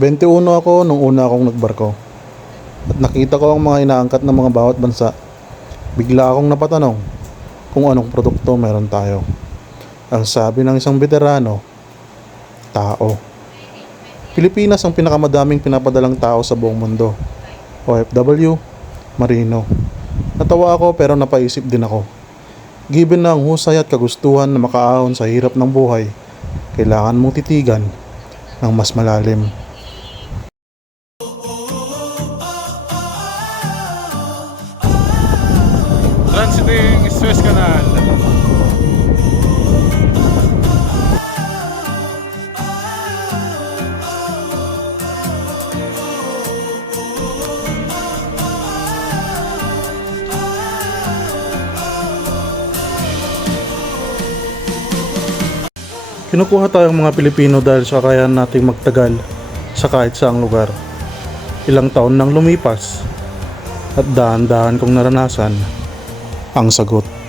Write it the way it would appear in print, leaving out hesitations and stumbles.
21 ako nung una akong nagbarko at nakita ko ang mga inaangkat ng mga bawat bansa. Bigla akong napatanong kung anong produkto meron tayo. Ang sabi ng isang veterano, tao. Pilipinas ang pinakamadaming pinapadalang tao sa buong mundo. OFW, Marino. Natawa ako pero napaisip din ako. Given na ang husay at kagustuhan na makaahon sa hirap ng buhay, kailangan mong titigan ng mas malalim. Transiting Suez Canal. Kinukuha tayong mga Pilipino dahil sa kakayahan nating magtagal sa kahit saang lugar. Ilang taon nang lumipas at dahan-dahan kong naranasan ang sagot.